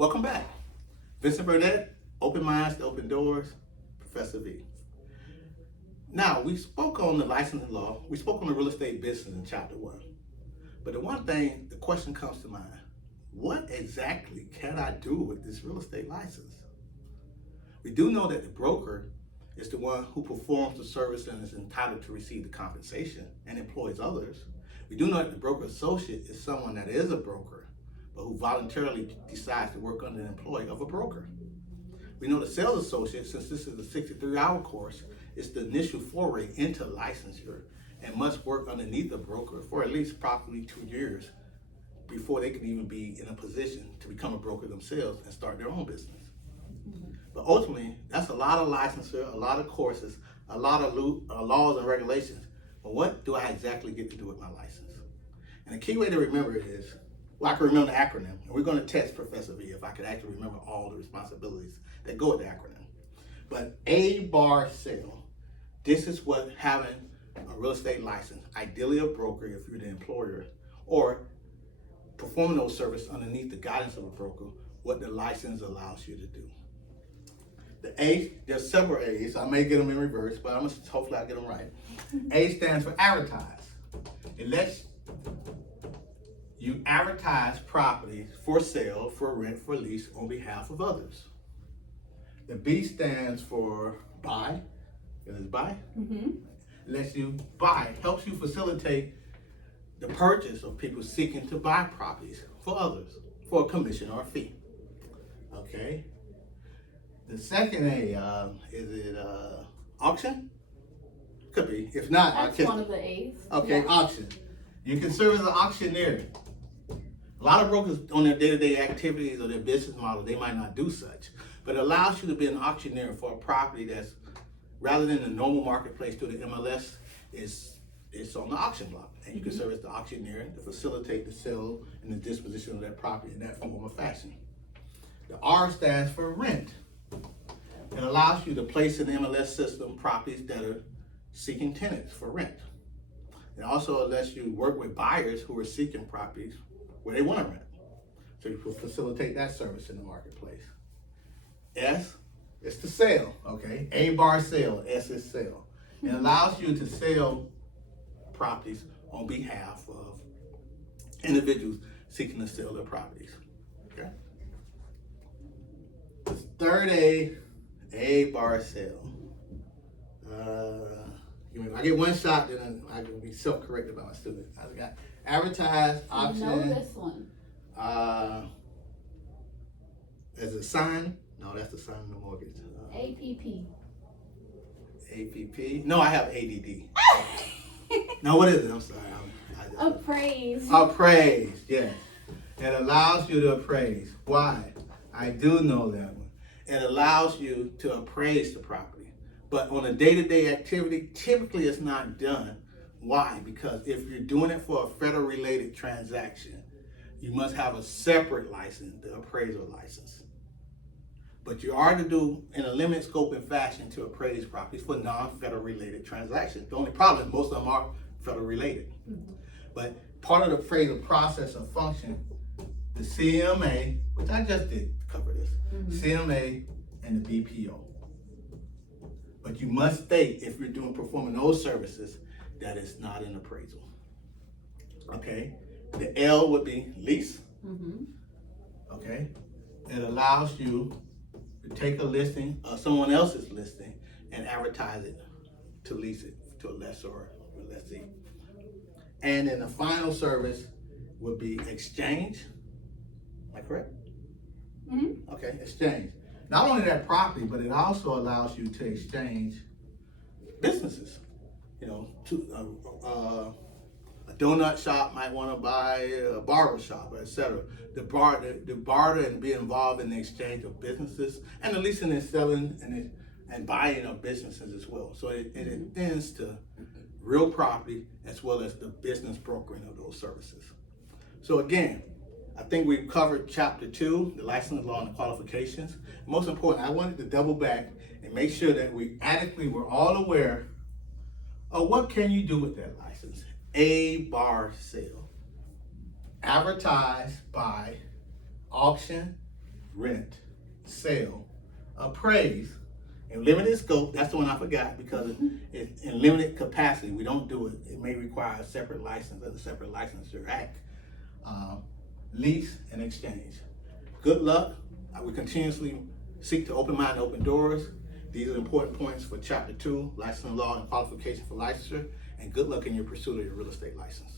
Welcome back. Vincent Burnett, Open Minds to Open Doors, Professor V. Now, we spoke on the licensing law. We spoke on the real estate business in chapter 1. But the question comes to mind, what exactly can I do with this real estate license? We do know that the broker is the one who performs the service and is entitled to receive the compensation and employs others. We do know that the broker associate is someone that is a broker, but who voluntarily decides to work under the employ of a broker. We know the sales associate, since this is a 63-hour course, is the initial foray into licensure and must work underneath a broker for at least approximately 2 years before they can even be in a position to become a broker themselves and start their own business. But ultimately, that's a lot of licensure, a lot of courses, a lot of laws and regulations. But what do I exactly get to do with my license? And the key way to remember it is, well, I can remember the acronym, and we're going to test Professor V if I could actually remember all the responsibilities that go with the acronym. But ABARSALE, this is what having a real estate license, ideally a broker if you're the employer, or performing those services underneath the guidance of a broker, what the license allows you to do. The A, there's several A's. I may get them in reverse, but hopefully I get them right. A stands for advertise. It lets you advertise properties for sale, for rent, for lease on behalf of others. The B stands for buy. It is buy. It lets you buy, helps you facilitate the purchase of people seeking to buy properties for others for a commission or a fee. Okay. The second A, is it auction? Could be. If not, that's one of the A's. Okay, yeah. Auction. You can serve as an auctioneer. A lot of brokers on their day-to-day activities or their business model, they might not do such. But it allows you to be an auctioneer for a property that's, rather than the normal marketplace through the MLS, it's on the auction block. And you can serve as the auctioneer to facilitate the sale and the disposition of that property in that form of fashion. The R stands for rent. It allows you to place in the MLS system properties that are seeking tenants for rent. It also lets you work with buyers who are seeking properties where they want to rent. So you can facilitate that service in the marketplace. S, it's the sale, okay? ABARSALE, S is sale. It allows you to sell properties on behalf of individuals seeking to sell their properties, okay? The third A, ABARSALE. I get one shot, then I can be self-corrected by my student. I got advertise, auction. I know this one. Is it sign? No, that's the sign of the mortgage. APP. APP? No, I have ADD. No, what is it? I'm sorry. Appraise. Appraise, yes. It allows you to appraise. Why? I do know that one. It allows you to appraise the property. But on a day-to-day activity, typically it's not done. Why? Because if you're doing it for a federal-related transaction, you must have a separate license, the appraisal license. But you are to do in a limited scope and fashion to appraise properties for non-federal related transactions. The only problem is most of them are federal related. But part of the appraisal process or function, the CMA, which I just did cover this, CMA and the BPO. But you must state if you're performing those services that it's not an appraisal. Okay, the L would be lease. Okay, it allows you to take a listing of someone else's listing and advertise it to lease it to a lessor or lessee. And then the final service would be exchange. Am I correct? Okay, exchange. Not only that property, but it also allows you to exchange businesses. You know, a donut shop might want to buy a barber shop, etc. The barter and be involved in the exchange of businesses and the leasing and selling and buying of businesses as well. So it extends to real property as well as the business brokering of those services. So again, I think we've covered chapter 2, the licensing law and the qualifications. Most important, I wanted to double back and make sure that we adequately were all aware of what can you do with that license. ABARSALE. Advertise, buy, auction, rent, sell, appraise, in limited scope. That's the one I forgot because it's in limited capacity. We don't do it. It may require a separate license of the Separate Licensure Act. Lease and exchange. Good luck. We continuously seek to open mind and open doors. These are important points for Chapter 2, Licensing Law and Qualification for Licensure, and good luck in your pursuit of your real estate license.